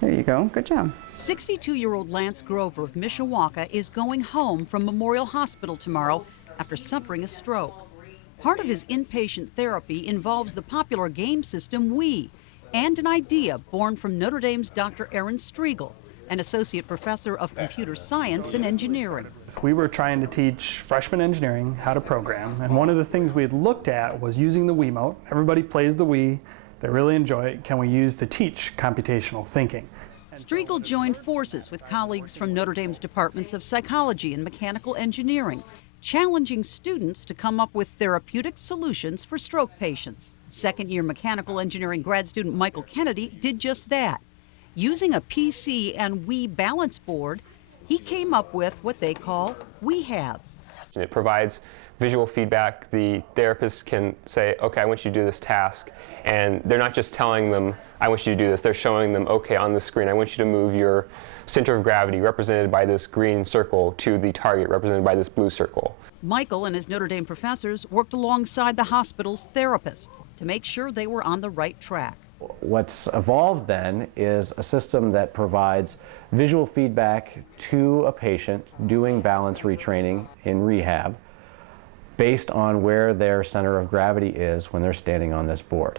There you go. Good job. 62-year-old Lance Grover of Mishawaka is going home from Memorial Hospital tomorrow after suffering a stroke. Part of his inpatient therapy involves the popular game system Wii and an idea born from Notre Dame's Dr. Aaron Striegel, an associate professor of computer science and engineering. We were trying to teach freshman engineering how to program, and one of the things we had looked at was using the Wiimote. Everybody plays the Wii, they really enjoy it. Can we use to teach computational thinking? Striegel joined forces with colleagues from Notre Dame's departments of psychology and mechanical engineering, challenging students to come up with therapeutic solutions for stroke patients. Second-year mechanical engineering grad student Michael Kennedy did just that. Using a PC and Wii balance board, he came up with what they call WeHab. It provides visual feedback. The therapist can say, okay, I want you to do this task, and they're not just telling them, I want you to do this, they're showing them, okay, on the screen, I want you to move your center of gravity, represented by this green circle, to the target, represented by this blue circle. Michael and his Notre Dame professors worked alongside the hospital's therapist to make sure they were on the right track. What's evolved then is a system that provides visual feedback to a patient doing balance retraining in rehab based on where their center of gravity is when they're standing on this board.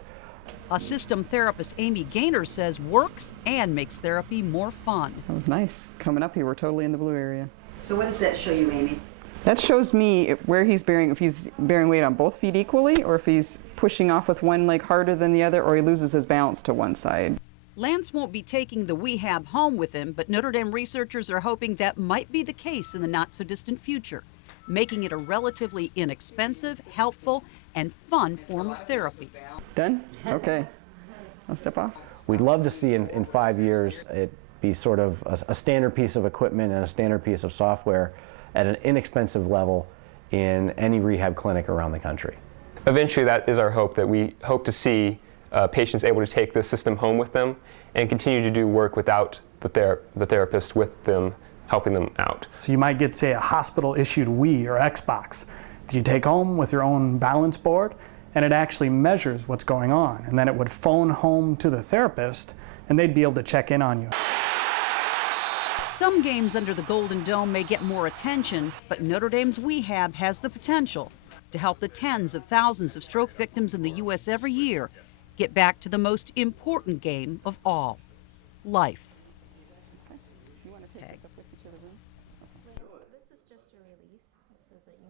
A system therapist Amy Gaynor says works and makes therapy more fun. That was nice. Coming up here, we're totally in the blue area. So what does that show you, Amy? That shows me where he's bearing, if he's bearing weight on both feet equally, or if he's pushing off with one leg harder than the other, or he loses his balance to one side. Lance won't be taking the WeHab home with him, but Notre Dame researchers are hoping that might be the case in the not-so-distant future, making it a relatively inexpensive, helpful, and fun form of therapy. Done? Okay. I'll step off. We'd love to see in 5 years it be sort of a standard piece of equipment and a standard piece of software at an inexpensive level in any rehab clinic around the country. Eventually, that is our hope, that we hope to see patients able to take this system home with them and continue to do work without the therapist with them, helping them out. So you might get, say, a hospital-issued Wii or Xbox that you take home with your own balance board, and it actually measures what's going on. And then it would phone home to the therapist, and they'd be able to check in on you. Some games under the Golden Dome may get more attention, but Notre Dame's WeHab has the potential to help the tens of thousands of stroke victims in the U.S. every year get back to the most important game of all, life.